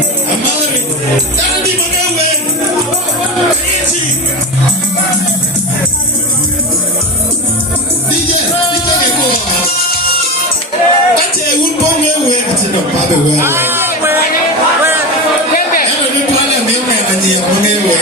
Amari, that be my way. Easy. DJ, go. I tell you, one way to the father way. Every plan of the man and the way.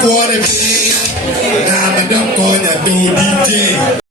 Quarter, I'm a duck on that do DJ.